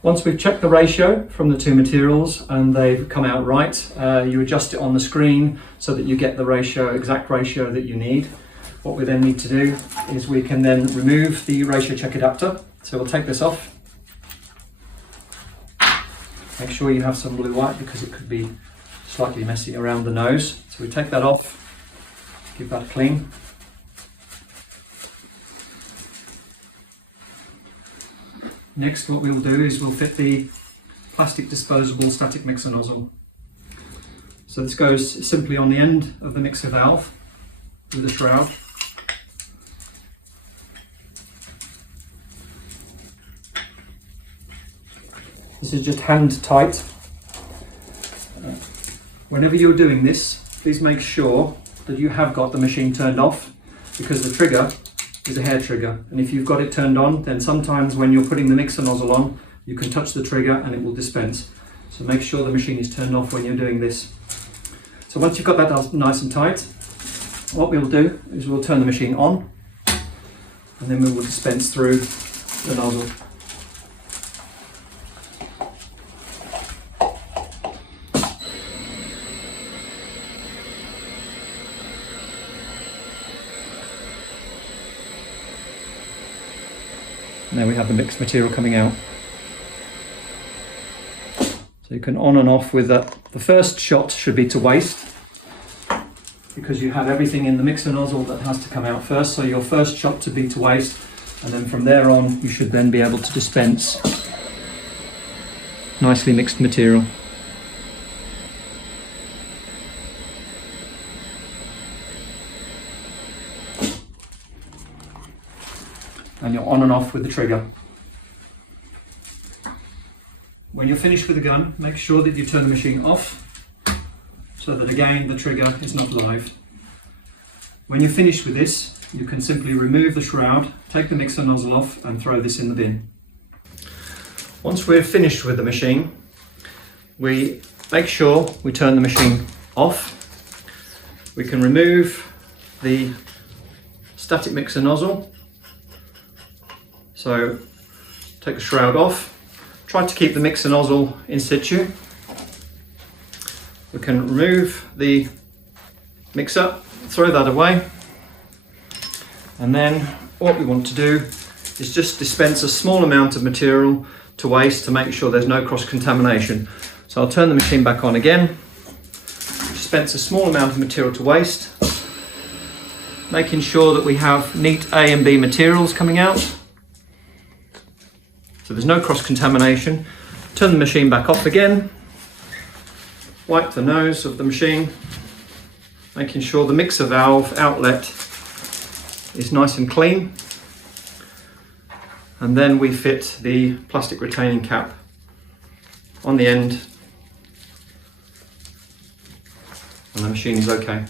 Once we've checked the ratio from the two materials and they've come out right, you adjust it on the screen so that you get the ratio, exact ratio that you need. What we then need to do is we can then remove the ratio check adapter. So we'll take this off. Make sure you have some blue white because it could be slightly messy around the nose. So we take that off, give that a clean. Next, what we'll do is we'll fit the plastic disposable static mixer nozzle. So this goes simply on the end of the mixer valve with the shroud. This is just hand tight. Whenever you're doing this, please make sure that you have got the machine turned off, because the trigger is a hair trigger, and if you've got it turned on, then sometimes when you're putting the mixer nozzle on, you can touch the trigger and it will dispense. So make sure the machine is turned off when you're doing this. So once you've got that nice and tight, what we'll do is we'll turn the machine on, and then we will dispense through the nozzle. And there we have the mixed material coming out. So you can on and off with that. The first shot should be to waste, because you have everything in the mixer nozzle that has to come out first. So your first shot to be to waste, and then from there on you should then be able to dispense nicely mixed material. And you're on and off with the trigger. When you're finished with the gun, make sure that you turn the machine off, so that again the trigger is not live. When you're finished with this, you can simply remove the shroud, take the mixer nozzle off and throw this in the bin. Once we're finished with the machine, we make sure we turn the machine off. We can remove the static mixer nozzle. So take the shroud off, try to keep the mixer nozzle in situ. We can remove the mixer, throw that away, and then what we want to do is just dispense a small amount of material to waste to make sure there's no cross-contamination. So I'll turn the machine back on again, dispense a small amount of material to waste, making sure that we have neat A and B materials coming out. So there's no cross-contamination. Turn the machine back off again. Wipe the nose of the machine, making sure the mixer valve outlet is nice and clean. And then we fit the plastic retaining cap on the end, and the machine is okay.